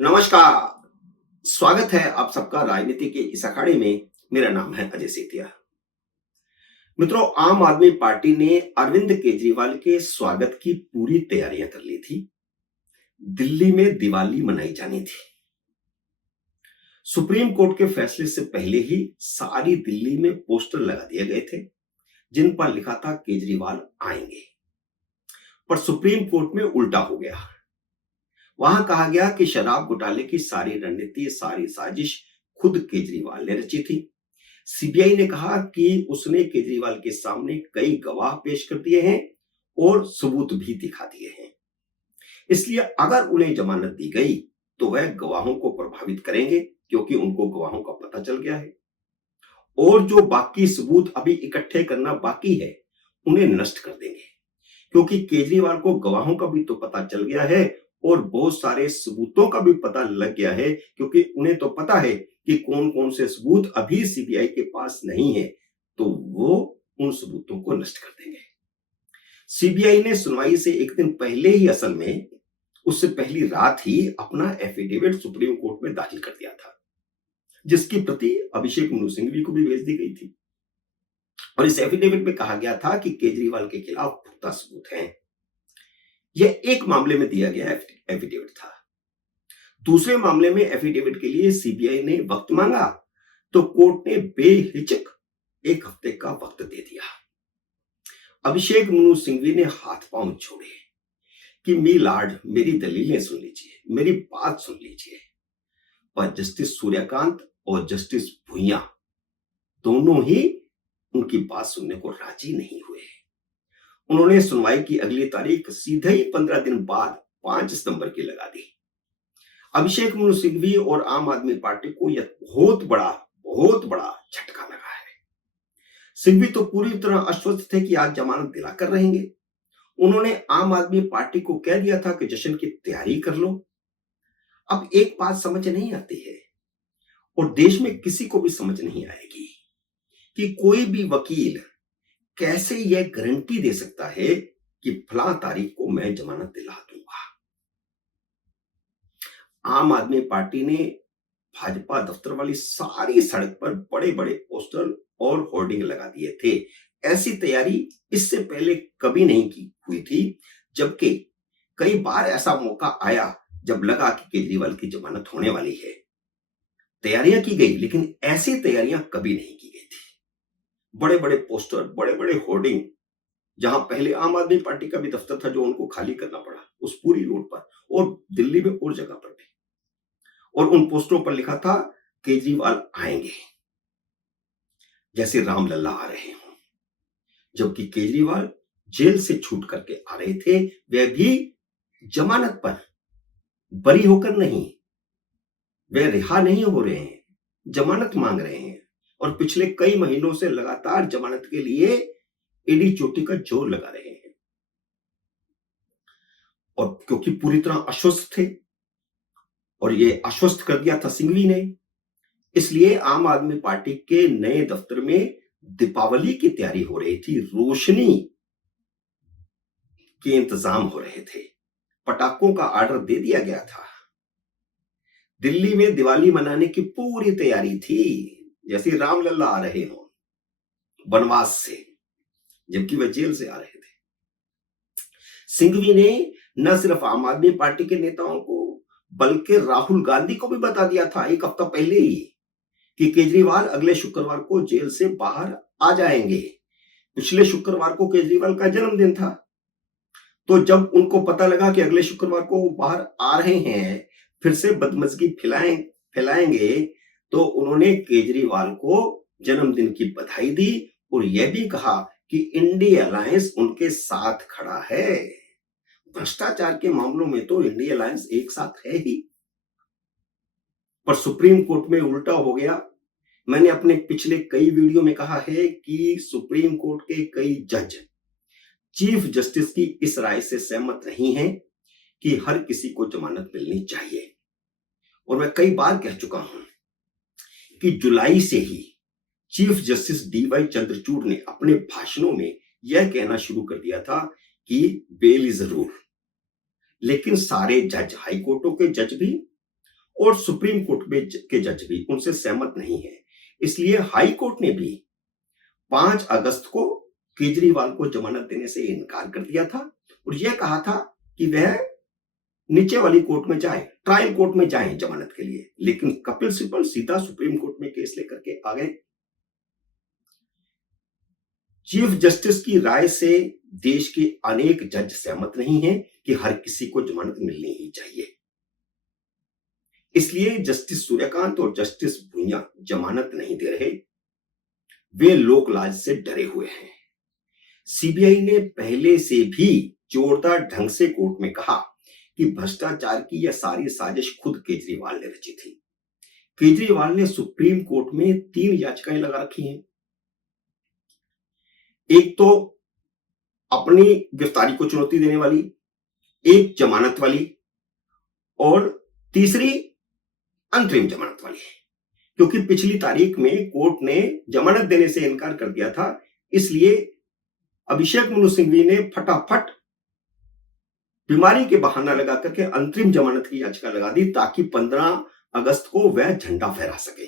नमस्कार। स्वागत है आप सबका राजनीति के इस अखाड़े में। मेरा नाम है अजय सेठिया। मित्रों, आम आदमी पार्टी ने अरविंद केजरीवाल के स्वागत की पूरी तैयारियां कर ली थी। दिल्ली में दिवाली मनाई जानी थी। सुप्रीम कोर्ट के फैसले से पहले ही सारी दिल्ली में पोस्टर लगा दिए गए थे जिन पर लिखा था केजरीवाल आएंगे। पर सुप्रीम कोर्ट में उल्टा हो गया। वहां कहा गया कि शराब घोटाले की सारी रणनीति, सारी साजिश खुद केजरीवाल ने रची थी। सीबीआई ने कहा कि उसने केजरीवाल के सामने कई गवाह पेश कर दिए हैं और सबूत भी दिखा दिए हैं। इसलिए अगर उन्हें जमानत दी गई तो वह गवाहों को प्रभावित करेंगे क्योंकि उनको गवाहों का पता चल गया है और जो बाकी सबूत अभी इकट्ठे करना बाकी है उन्हें नष्ट कर देंगे क्योंकि केजरीवाल को गवाहों का भी तो पता चल गया है और बहुत सारे सबूतों का भी पता लग गया है क्योंकि उन्हें तो पता है कि कौन कौन से सबूत अभी सीबीआई के पास नहीं है, तो वो उन सबूतों को नष्ट कर देंगे। सीबीआई ने सुनवाई से एक दिन पहले ही, असल में उससे पहली रात ही, अपना एफिडेविट सुप्रीम कोर्ट में दाखिल कर दिया था जिसकी प्रति अभिषेक मनु सिंघवी को भी भेज दी गई थी। और इस एफिडेविट में कहा गया था कि केजरीवाल के खिलाफ पुख्ता सबूत हैं। यह एक मामले में दिया गया एफिडेविट था। दूसरे मामले में एफिडेविट के लिए सीबीआई ने वक्त मांगा तो कोर्ट ने बेहिचक एक हफ्ते का वक्त दे दिया। अभिषेक मनु सिंघवी ने हाथ पांव जोड़े कि मी लॉर्ड, मेरी दलीलें सुन लीजिए, मेरी बात सुन लीजिए। पर जस्टिस सूर्यकांत और जस्टिस भुइयां दोनों ही उनकी बात सुनने को राजी नहीं हुए। उन्होंने सुनवाई की अगली तारीख सीधे ही 15 दिन बाद 5 सितंबर की लगा दी। अभिषेक मनु सिंघवी और आम आदमी पार्टी को यह बहुत बड़ा झटका लगा है। सिंघवी तो पूरी तरह आश्वस्त थे कि आज जमानत दिलाकर रहेंगे। उन्होंने आम आदमी पार्टी को कह दिया था कि जश्न की तैयारी कर लो। अब एक बात समझ नहीं आती है और देश में किसी को भी समझ नहीं आएगी कि कोई भी वकील कैसे यह गारंटी दे सकता है कि फला तारीख को मैं जमानत दिला दूंगा। आम आदमी पार्टी ने भाजपा दफ्तर वाली सारी सड़क पर बड़े बड़े पोस्टर और होर्डिंग लगा दिए थे। ऐसी तैयारी इससे पहले कभी नहीं की हुई थी, जबकि कई बार ऐसा मौका आया जब लगा कि केजरीवाल की जमानत होने वाली है। तैयारियां की गई लेकिन ऐसी तैयारियां कभी नहीं की गई थी। बड़े बड़े पोस्टर, बड़े बड़े होर्डिंग, जहां पहले आम आदमी पार्टी का भी दफ्तर था जो उनको खाली करना पड़ा उस पूरी रोड पर और दिल्ली में और जगह पर भी। और उन पोस्टरों पर लिखा था केजरीवाल आएंगे, जैसे रामलला आ रहे हों। जबकि केजरीवाल जेल से छूट करके आ रहे थे, वह भी जमानत पर, बरी होकर नहीं। वे रिहा नहीं हो रहे हैं, जमानत मांग रहे हैं और पिछले कई महीनों से लगातार जमानत के लिए एडी चोटी का जोर लगा रहे हैं। और क्योंकि पूरी तरह आश्वस्त थे और ये आश्वस्त कर दिया था सिंघवी ने, इसलिए आम आदमी पार्टी के नए दफ्तर में दीपावली की तैयारी हो रही थी। रोशनी के इंतजाम हो रहे थे, पटाखों का ऑर्डर दे दिया गया था। दिल्ली में दिवाली मनाने की पूरी तैयारी थी, जैसे रामलला आ रहे हों वनवास से, जबकि वह जेल से आ रहे थे। सिंघवी ने न सिर्फ आम आदमी पार्टी के नेताओं को बल्कि राहुल गांधी को भी बता दिया था एक हफ्ता पहले ही कि केजरीवाल अगले शुक्रवार को जेल से बाहर आ जाएंगे। पिछले शुक्रवार को केजरीवाल का जन्मदिन था, तो जब उनको पता लगा कि अगले शुक्रवार को वो बाहर आ रहे हैं, फिर से बदमजगी फैलाएंगे, तो उन्होंने केजरीवाल को जन्मदिन की बधाई दी और यह भी कहा कि इंडिया अलायंस उनके साथ खड़ा है। भ्रष्टाचार के मामलों में तो इंडिया अलायंस एक साथ है ही। पर सुप्रीम कोर्ट में उल्टा हो गया। मैंने अपने पिछले कई वीडियो में कहा है कि सुप्रीम कोर्ट के कई जज चीफ जस्टिस की इस राय से सहमत नहीं हैं कि हर किसी को जमानत मिलनी चाहिए। और मैं कई बार कह चुका हूं कि जुलाई से ही चीफ जस्टिस डीवाई चंद्रचूड़ ने अपने भाषणों में यह कहना शुरू कर दिया था कि बेल इज रूल। लेकिन सारे जज, हाई कोर्टों के जज भी और सुप्रीम कोर्ट में के जज भी उनसे सहमत नहीं है। इसलिए हाई कोर्ट ने भी 5 अगस्त को केजरीवाल को जमानत देने से इनकार कर दिया था और यह कहा था कि वह नीचे वाली कोर्ट में जाए, ट्रायल कोर्ट में जाए जमानत के लिए। लेकिन कपिल सिब्बल सीधा सुप्रीम कोर्ट में केस लेकर के आ गए। चीफ जस्टिस की राय से देश के अनेक जज सहमत नहीं हैं कि हर किसी को जमानत मिलनी ही चाहिए। इसलिए जस्टिस सूर्यकांत और जस्टिस भुइयां जमानत नहीं दे रहे। वे लोकलाज से डरे हुए हैं। सीबीआई ने पहले से भी जोरदार ढंग से कोर्ट में कहा कि भ्रष्टाचार की यह सारी साजिश खुद केजरीवाल ने रची थी। केजरीवाल ने सुप्रीम कोर्ट में 3 याचिकाएं लगा रखी हैं। एक तो अपनी गिरफ्तारी को चुनौती देने वाली, एक जमानत वाली और तीसरी अंतरिम जमानत वाली है। क्योंकि पिछली तारीख में कोर्ट ने जमानत देने से इनकार कर दिया था, इसलिए अभिषेक मनु सिंघवी ने फटाफट बीमारी के बहाना लगा करके अंतरिम जमानत की याचिका लगा दी ताकि 15 अगस्त को वह झंडा फहरा सके।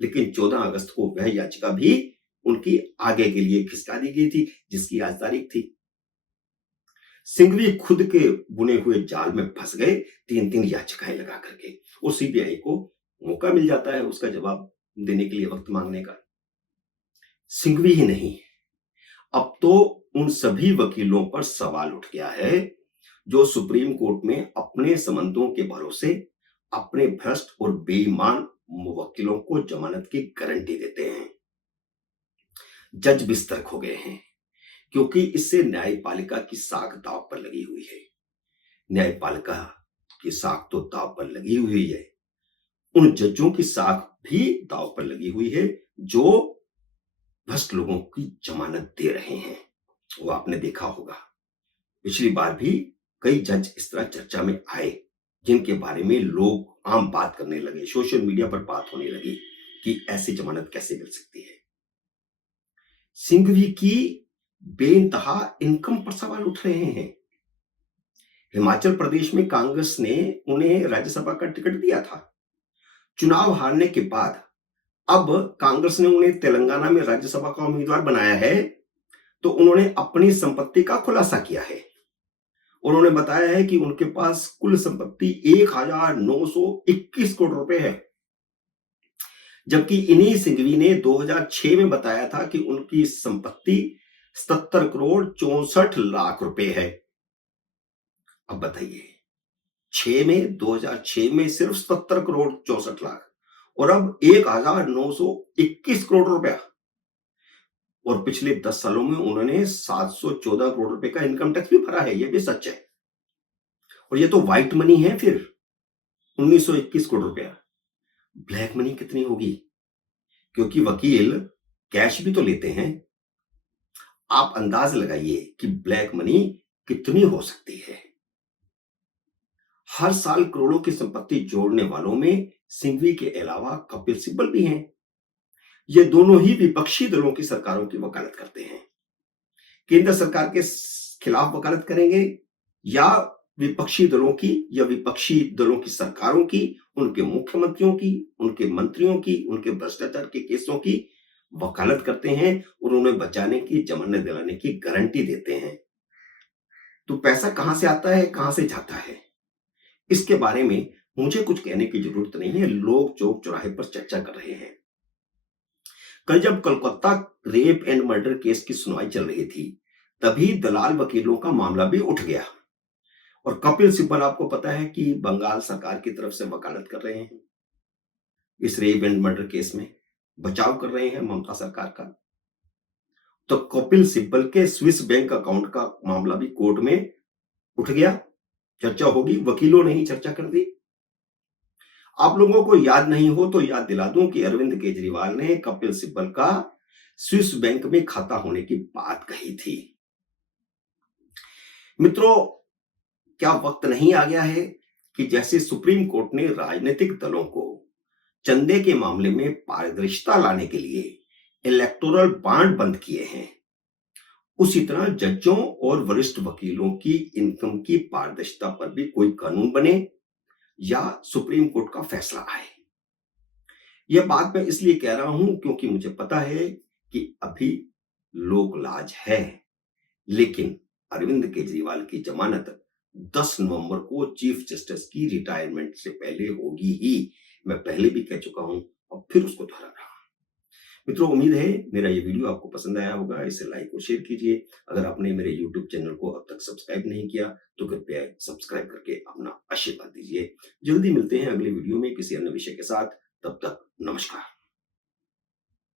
लेकिन 14 अगस्त को वह याचिका भी उनकी आगे के लिए खिसका दी गई थी, जिसकी आज तारीख थी। सिंघवी खुद के बुने हुए जाल में फंस गए 3-3 याचिकाएं लगा करके, और सीबीआई को मौका मिल जाता है उसका जवाब देने के लिए, वक्त मांगने का। सिंघवी ही नहीं, अब तो उन सभी वकीलों पर सवाल उठ गया है जो सुप्रीम कोर्ट में अपने संबंधों के भरोसे अपने भ्रष्ट और बेईमान वकीलों को जमानत की गारंटी देते हैं। जज भी सतर्क हो गए हैं, क्योंकि इससे न्यायपालिका की साख दांव पर लगी हुई है। न्यायपालिका की साख तो दांव पर लगी हुई है, उन जजों की साख भी दांव पर लगी हुई है जो भ्रष्ट लोगों की जमानत दे रहे हैं। वो आपने देखा होगा, पिछली बार भी कई जज इस तरह चर्चा में आए जिनके बारे में लोग आम बात करने लगे, सोशल मीडिया पर बात होने लगी कि ऐसी जमानत कैसे मिल सकती है। सिंघवी की बेइंतहा इनकम पर सवाल उठ रहे हैं। हिमाचल प्रदेश में कांग्रेस ने उन्हें राज्यसभा का टिकट दिया था। चुनाव हारने के बाद अब कांग्रेस ने उन्हें तेलंगाना में राज्यसभा का उम्मीदवार बनाया है, तो उन्होंने अपनी संपत्ति का खुलासा किया है। उन्होंने बताया है कि उनके पास कुल संपत्ति 1921 करोड़ रुपए है, जबकि इन्हीं सिंघवी ने 2006 में बताया था कि उनकी संपत्ति 77 करोड़ 64 लाख रुपए है। अब बताइए, 2006 में सिर्फ 77 करोड़ 64 लाख और अब 1921 करोड़ रुपया, और पिछले 10 सालों में उन्होंने 714 करोड़ रुपए का इनकम टैक्स भी भरा है, यह भी सच है। और ये तो व्हाइट मनी है। फिर 1921 करोड़ रुपया, ब्लैक मनी कितनी होगी? क्योंकि वकील कैश भी तो लेते हैं। आप अंदाज लगाइए कि ब्लैक मनी कितनी हो सकती है। हर साल करोड़ों की संपत्ति जोड़ने वालों में सिंघवी के अलावा कपिल सिब्बल भी हैं। ये दोनों ही विपक्षी दलों की सरकारों की वकालत करते हैं। केंद्र सरकार के खिलाफ वकालत करेंगे या विपक्षी दलों की, या विपक्षी दलों की सरकारों की, उनके मुख्यमंत्रियों की, उनके मंत्रियों की, उनके भ्रष्टाचार के केसों की वकालत करते हैं और उन्हें बचाने की, जमानत दिलाने की गारंटी देते हैं। तो पैसा कहां से आता है, कहां से जाता है, इसके बारे में मुझे कुछ कहने की जरूरत नहीं है। लोग चौक चौराहे पर चर्चा कर रहे हैं। कल जब Kolkata rape and murder case की सुनवाई चल रही थी, तभी दलाल वकीलों का मामला भी उठ गया और कपिल सिब्बल आपको पता है कि बंगाल सरकार की तरफ से वकालत कर रहे हैं। इस रेप एंड मर्डर केस में बचाव कर रहे हैं ममता सरकार का। तो कपिल सिब्बल के स्विस बैंक अकाउंट का मामला भी कोर्ट में उठ गया, चर्चा होगी। वकीलों ने ही चर्चा कर दी। आप लोगों को याद नहीं हो तो याद दिला दूं कि अरविंद केजरीवाल ने कपिल सिब्बल का स्विस बैंक में खाता होने की बात कही थी। मित्रों, क्या वक्त नहीं आ गया है कि जैसे सुप्रीम कोर्ट ने राजनीतिक दलों को चंदे के मामले में पारदर्शिता लाने के लिए इलेक्टोरल बॉन्ड बंद किए हैं, उसी तरह जजों और वरिष्ठ वकीलों की इनकम की पारदर्शिता पर भी कोई कानून बने, या सुप्रीम कोर्ट का फैसला आए। यह बात मैं इसलिए कह रहा हूं क्योंकि मुझे पता है कि अभी लोक लाज है, लेकिन अरविंद केजरीवाल की जमानत 10 नवंबर को चीफ जस्टिस की रिटायरमेंट से पहले होगी ही। मैं पहले भी कह चुका हूं और फिर उसको दोहरा रहा हूं। मित्रों, उम्मीद है मेरा ये वीडियो आपको पसंद आया होगा। इसे लाइक और शेयर कीजिए। अगर आपने मेरे यूट्यूब चैनल को अब तक सब्सक्राइब नहीं किया तो कृपया सब्सक्राइब करके अपना आशीर्वाद दीजिए। जल्दी मिलते हैं अगले वीडियो में किसी अन्य विषय के साथ। तब तक नमस्कार।